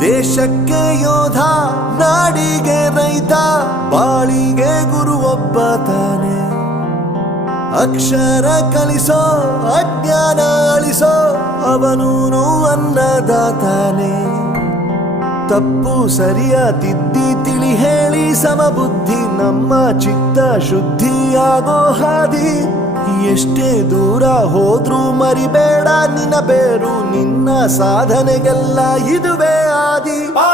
ದೇಶಕ್ಕೆ ಯೋಧ, ನಾಡಿಗೆ ರೈತ, ಬಾಳಿಗೆ ಗುರು ಒಬ್ಬ ತಾನೆ. ಅಕ್ಷರ ಕಲಿಸೋ, ಅಜ್ಞಾನ ಅಳಿಸೋ, ಅವನೂನು ಅನ್ನದಾತಾನೆ. ತಪ್ಪು ಸರಿಯ ತಿದ್ದಿ ತಿಳಿ ಹೇಳಿ ಸಮಬುದ್ಧಿ, ನಮ್ಮ ಚಿತ್ತ ಶುದ್ಧಿಯಾಗೋ ಹಾದಿ. ಎಷ್ಟೇ ದೂರ ಹೋದ್ರೂ ಮರಿಬೇಡ ನಿನ್ನ ಬೇರು, ನಿನ್ನ ಸಾಧನೆಗೆಲ್ಲ ಇದುವೇ ಆದಿ.